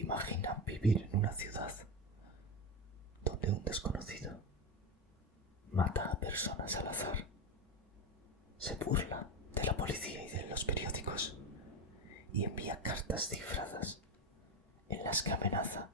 imaginan vivir en una ciudad donde un desconocido mata a personas al azar, se burla de la policía y de los periódicos y envía cartas cifradas en las que amenaza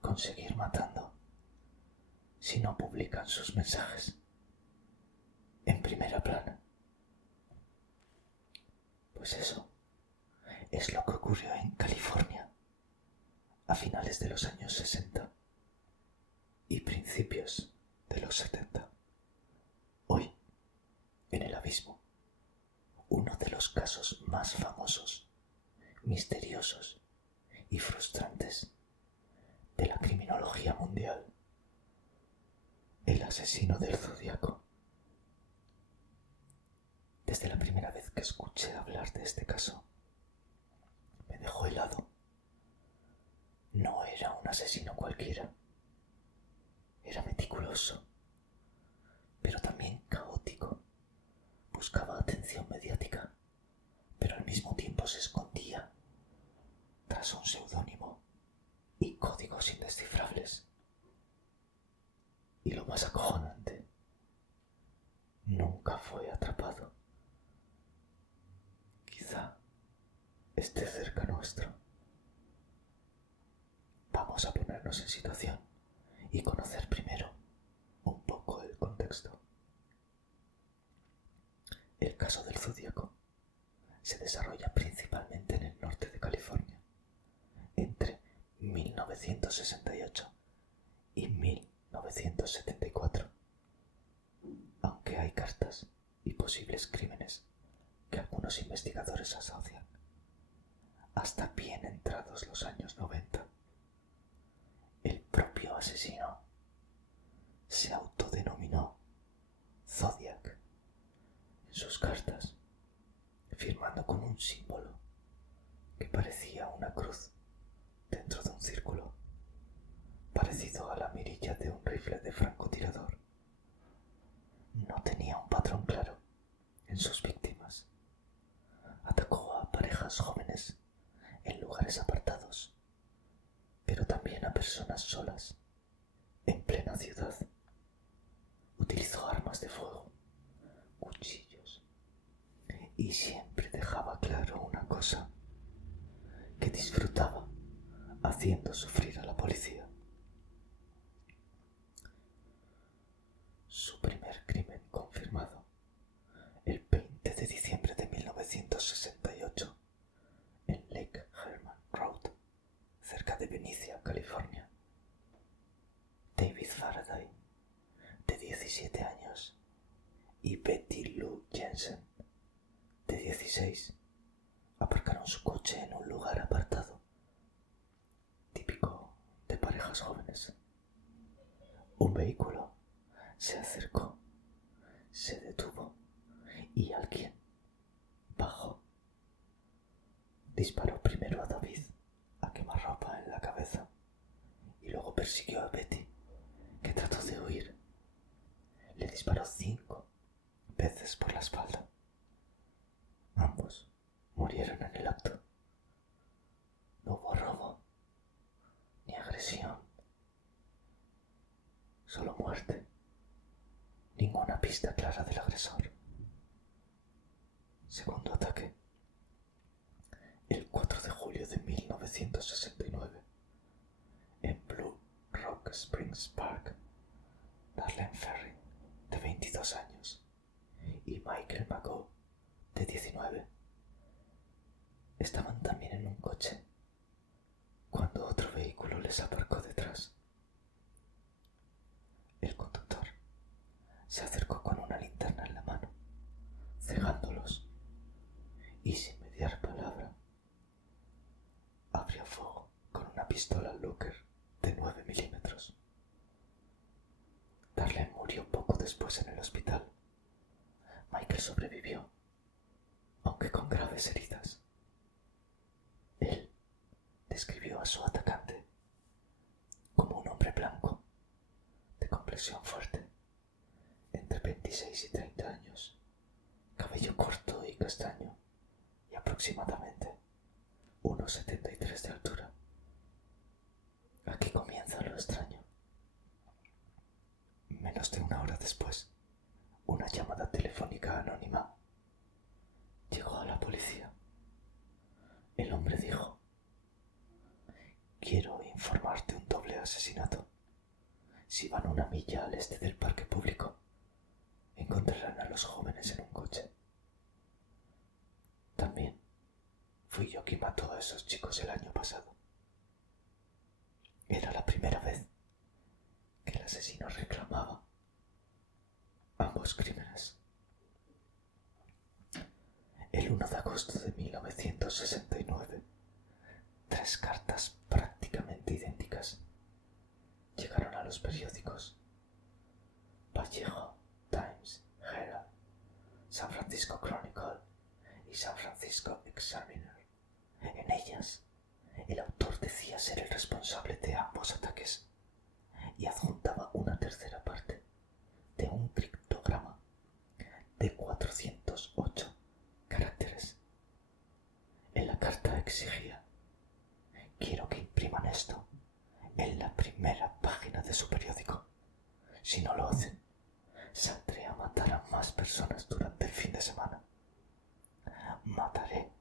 con seguir matando si no publican sus mensajes en primera plana? Pues eso es lo que ocurrió en California a finales de los años 60 y principios de los 70. Hoy, en el abismo, uno de los casos más famosos, misteriosos y frustrantes de la criminología mundial, el asesino del Zodíaco. Desde la primera vez que escuché hablar de este caso, me dejó helado. No era un asesino cualquiera. Era meticuloso, pero también caótico. Buscaba atención mediática, pero al mismo tiempo se escondía tras un seudónimo y códigos indescifrables. Y lo más acojonante, nunca fue atrapado. Quizá esté cerca nuestro. Vamos a ponernos en situación y conocer primero un poco el contexto. El caso del Zodíaco se desarrolla principalmente en el norte de California, entre 1968 y 1974, aunque hay cartas y posibles crímenes que algunos investigadores asocian hasta bien entrados los años 90. El propio asesino se autodenominó Zodiac en sus cartas, firmando con un símbolo que parecía una cruz dentro de un círculo, parecido a la mirilla de un rifle de francotirador. No tenía un patrón claro en sus víctimas. Atacó a parejas jóvenes en lugares apartados, pero también a personas solas, en plena ciudad. Utilizó armas de fuego, cuchillos, y siempre dejaba claro una cosa, que disfrutaba haciendo sufrir a la policía. Su primer crimen confirmado, el 20 de diciembre de 1968, en Lake Herman Road, cerca de Venicia, California. David Faraday, de 17 años, y Betty Lou Jensen, de 16, aparcaron su coche en un lugar apartado, típico de parejas jóvenes. Un vehículo se acercó, se detuvo y alguien bajó. Disparó primero a David a quemarropa en la cabeza y luego persiguió a Betty, que trató de huir. Le disparó 5 veces por la espalda. Ambos murieron en el acto. No hubo robo ni agresión, solo muerte. Ninguna pista clara del agresor. Segundo ataque. El 4 de julio de 1969, en Blue Rock Springs Park, Darlene Ferrin, de 22 años, y Michael McGough, de 19, estaban también en un coche cuando otro vehículo les aparcó detrás. El conductor se acercó con una linterna en la mano, cegándolos, y sin mediar palabra, abrió fuego con una pistola Luger de 9 milímetros. Darlene murió poco después en el hospital. Michael sobrevivió, aunque con graves heridas. Él describió a su atacante como un hombre blanco, de complexión fuerte, entre 26 y 30 años, cabello corto y castaño, y aproximadamente 1,73 de altura. El hombre dijo: quiero informarte un doble asesinato. Si van una milla al este del parque público, encontrarán a los jóvenes en un coche. También fui yo quien mató a esos chicos el año pasado. Era la primera vez que el asesino reclamaba ambos crímenes. El 1 de agosto de 1969, 3 cartas prácticamente idénticas llegaron a los periódicos Vallejo, Times, Herald, San Francisco Chronicle y San Francisco Examiner. En ellas, el autor decía ser el responsable de ambos ataques y adjuntaba una tercera parte de un criptograma de 408 caracteres. En la carta exigía: quiero que impriman esto en la primera página de su periódico. Si no lo hacen, saldré a matar a más personas durante el fin de semana. Mataré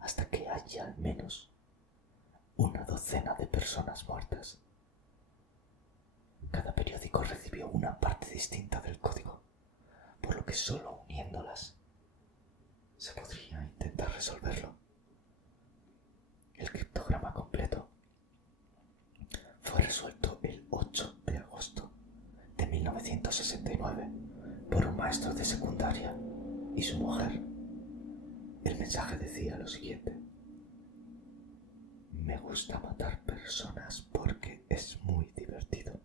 hasta que haya al menos una docena de personas muertas. Cada periódico recibió una parte distinta del código, por lo que solo uniéndolas se podría intentar resolverlo. El criptograma completo fue resuelto el 8 de agosto de 1969 por un maestro de secundaria y su mujer. El mensaje decía lo siguiente: me gusta matar personas porque es muy divertido.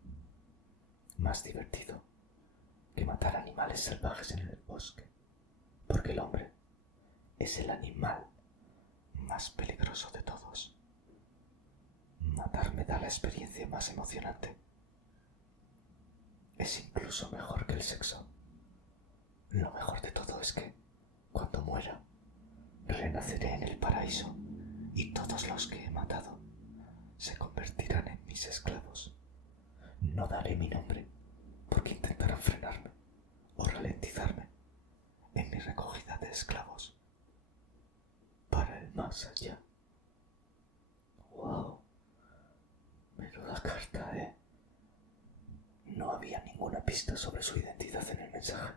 Más divertido que matar animales salvajes en el bosque, porque el hombre es el animal más peligroso de todos. Matar me da la experiencia más emocionante. Es incluso mejor que el sexo. Lo mejor de todo es que, cuando muera, renaceré en el paraíso y todos los que he matado se convertirán en mis esclavos. No daré mi nombre porque intentarán frenarme o ralentizarme en mi recogida de esclavos para el más allá. ¡Wow! Menuda carta, ¿eh? No había ninguna pista sobre su identidad en el mensaje.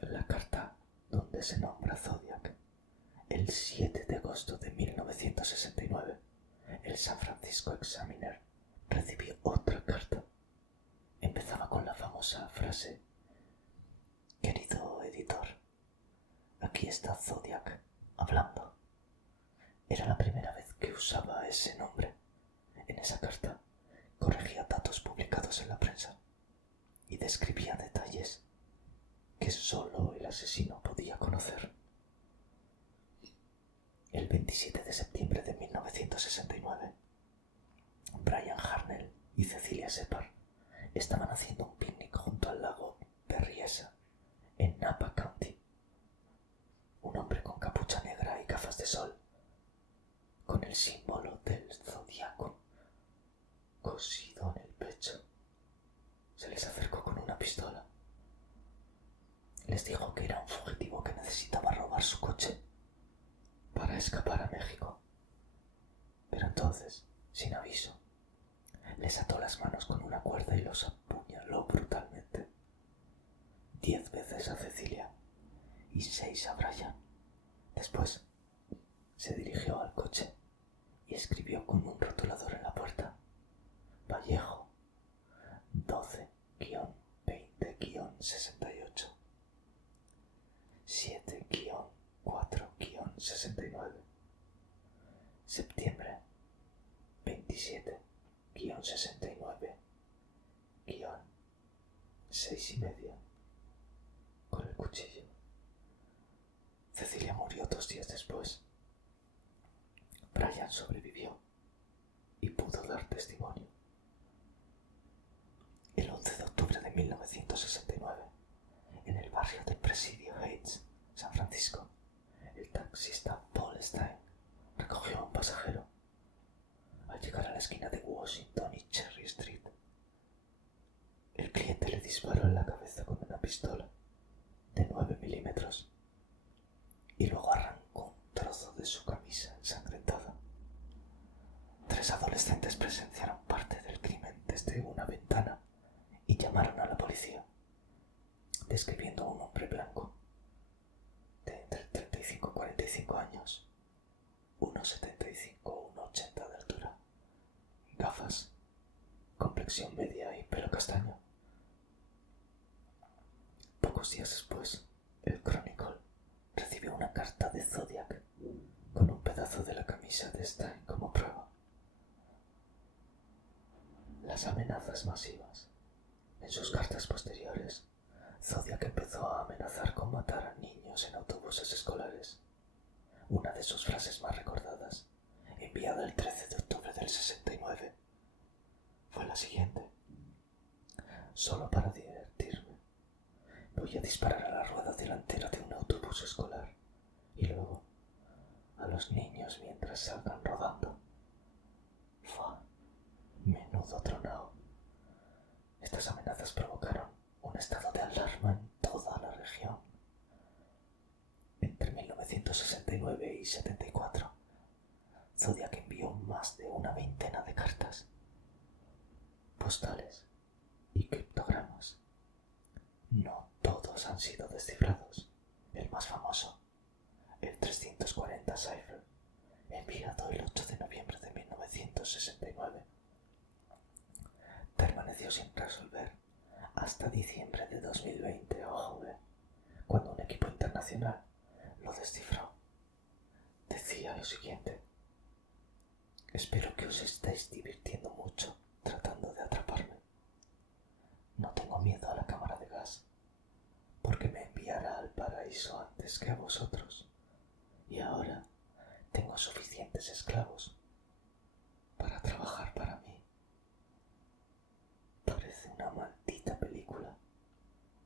La carta donde se nombra Zodiac, el 7 de agosto de 1969, el San Francisco Examiner recibió otra carta. Empezaba con la famosa frase: querido editor, aquí está Zodiac hablando. Era la primera vez que usaba ese nombre. En esa carta corregía datos publicados en la prensa y describía detalles que solo el asesino podía conocer. El 27 de septiembre de 1969, Brian Harnell y Cecilia Shepard estaban haciendo un picnic junto al lago Berryessa, en Napa County. Un hombre con capucha negra y gafas de sol, con el símbolo del zodiaco cosido en el pecho, se les acercó con una pistola. Les dijo que era un fugitivo que necesitaba robar su coche para escapar a México. Pero entonces, sin aviso, les ató las manos con una cuerda y los apuñaló brutalmente. 10 veces a Cecilia y 6 a Brian. Después se dirigió al coche y escribió con un rotulador en la puerta: Vallejo 12-20-68, 7-4-69, septiembre 27-69, 6:30, con el cuchillo. Cecilia murió 2 días después. Brian sobrevivió y pudo dar testimonio. El 11 de octubre de 1969, en el barrio de Presidio Heights, San Francisco, el taxista Paul Stein recogió a un pasajero. Al llegar a la esquina de Washington y Cherry Street, el cliente le disparó en la cabeza con una pistola de 9 milímetros y luego arrancó su camisa ensangrentada. 3 adolescentes presenciaron parte del crimen desde una ventana y llamaron a la policía, describiendo a un hombre blanco de entre 35 y 45 años, 1,75 o 1,80 de altura, gafas, complexión media y pelo castaño. Pocos días después, el Chronicle recibió una carta de Zodiac con un pedazo de la camisa de Stein como prueba. Las amenazas masivas. En sus cartas posteriores, Zodiac empezó a amenazar con matar a niños en autobuses escolares. Una de sus frases más recordadas, enviada el 13 de octubre del 69, fue la siguiente: solo para divertirme, voy a disparar a la rueda delantera de un autobús escolar y luego a los niños mientras salgan rodando. Fua, menudo tronao. Estas amenazas provocaron un estado de alarma en toda la región. Entre 1969 y 74, Zodiac envió más de una veintena de cartas, postales y criptogramas. No todos han sido descifrados. El más famoso, el 340 Cipher, enviado el 8 de noviembre de 1969, permaneció sin resolver hasta diciembre de 2020, cuando un equipo internacional lo descifró. Decía lo siguiente: espero que os estéis divirtiendo mucho tratando de atraparme. No tengo miedo a la cámara de gas, porque me enviará al paraíso antes que a vosotros. Y ahora tengo suficientes esclavos para trabajar para mí. Parece una maldita película,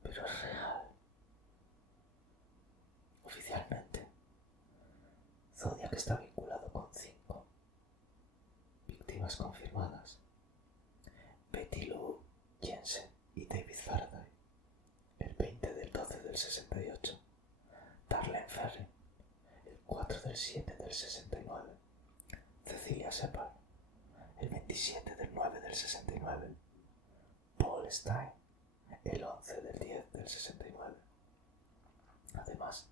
pero es real. Oficialmente, Zodiac está vinculado con 5 víctimas confirmadas: Betty Lou Jensen y David Faraday, el 20 del 12 del 68, Darlene Ferrin, el 4 del 7 del 69, Cecilia Shepard, el 27 del 9 del 69, Paul Stein, el 11 del 10 del 69. Además,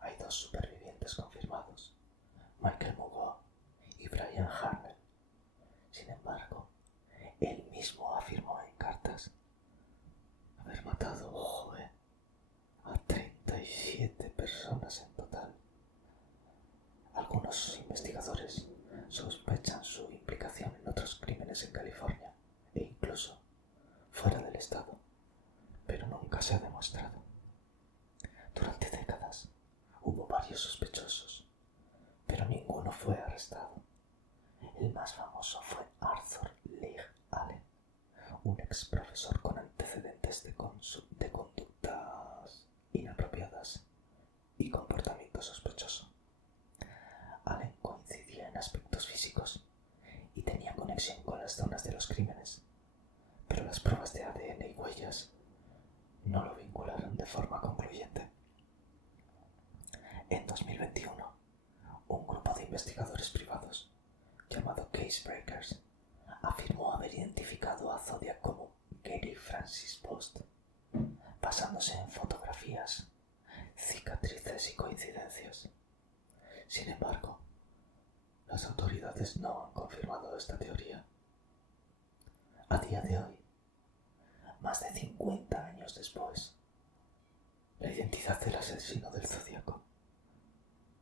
hay 2 supervivientes confirmados, Michael Mugo y Brian Harnell. Sin embargo, él mismo afirmó en cartas haber matado, a 37 personas en total. Algunos investigadores sospechan su implicación en otros crímenes en California e incluso fuera del estado, pero nunca se ha demostrado. Durante décadas hubo varios sospechosos, pero ninguno fue arrestado. El más famoso fue Arthur Leigh Allen, un ex profesor con antecedentes de conductas inapropiadas y comportamiento sospechoso. Allen coincidía en aspectos físicos y tenía conexión con las zonas de los crímenes, pero las pruebas de ADN y huellas no lo vincularon de forma concluyente. En 2021, un grupo de investigadores privados, llamado Case Breakers, afirmó haber identificado a Zodiac como Gary Francis Post, basándose en fotografías, cicatrices y coincidencias. Sin embargo, las autoridades no han confirmado esta teoría. A día de hoy, más de 50 años después, la identidad del asesino del Zodíaco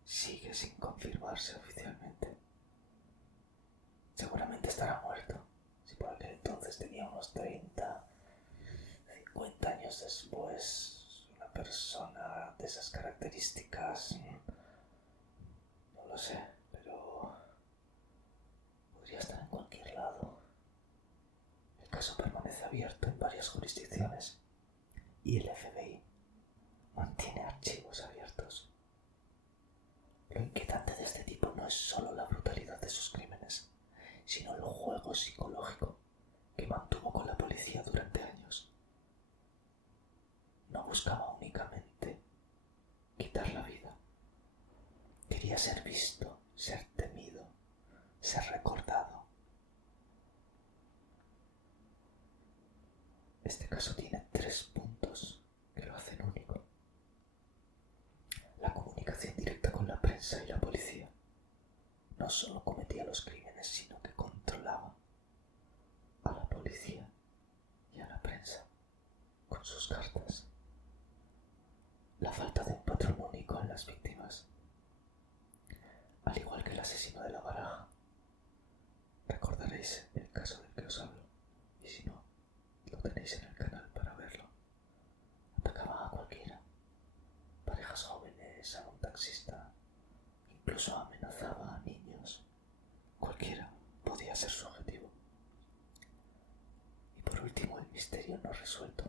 sigue sin confirmarse oficialmente. Seguramente estará muerto, si por aquel entonces tenía unos 30, 50 años después, una persona de esas características, no lo sé, pero podría estar en cualquier lado. El caso permanece abierto en varias jurisdicciones y el FBI mantiene archivos abiertos. Lo inquietante de este tipo no es solo la brutalidad de sus crímenes, sino el juego psicológico que mantuvo con la policía durante años. No buscaba únicamente quitar la vida, quería quería ser visto, ser temido, ser recordado. Este caso tiene 3 puntos que lo hacen único. La comunicación directa con la prensa y la policía. No solo cometía los crímenes, sino que controlaba a la policía y a la prensa con sus cartas. La falta de un patrón único en las víctimas. Al igual que el asesino de la baraja. Recordaréis el caso del que os hablo, y si no, lo tenéis en el canal para verlo. Atacaba a cualquiera, parejas jóvenes, a un taxista, incluso amenazaba a niños. Cualquiera podía ser su objetivo. Y por último, el misterio no resuelto.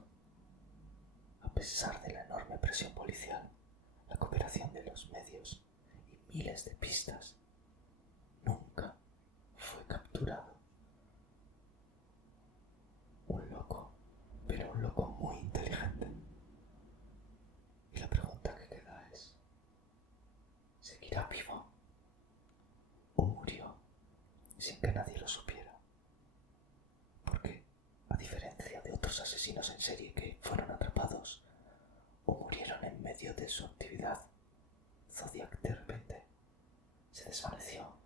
A pesar de la enorme presión policial, la cooperación de los medios y miles de pistas, nunca fue capturado. Un loco, pero un loco muy inteligente. Y la pregunta que queda es, ¿seguirá vivo? ¿O murió sin que nadie lo supiera? Porque, a diferencia de otros asesinos en serie que fueron atrapados o murieron en medio de su actividad, Zodiac de repente se desvaneció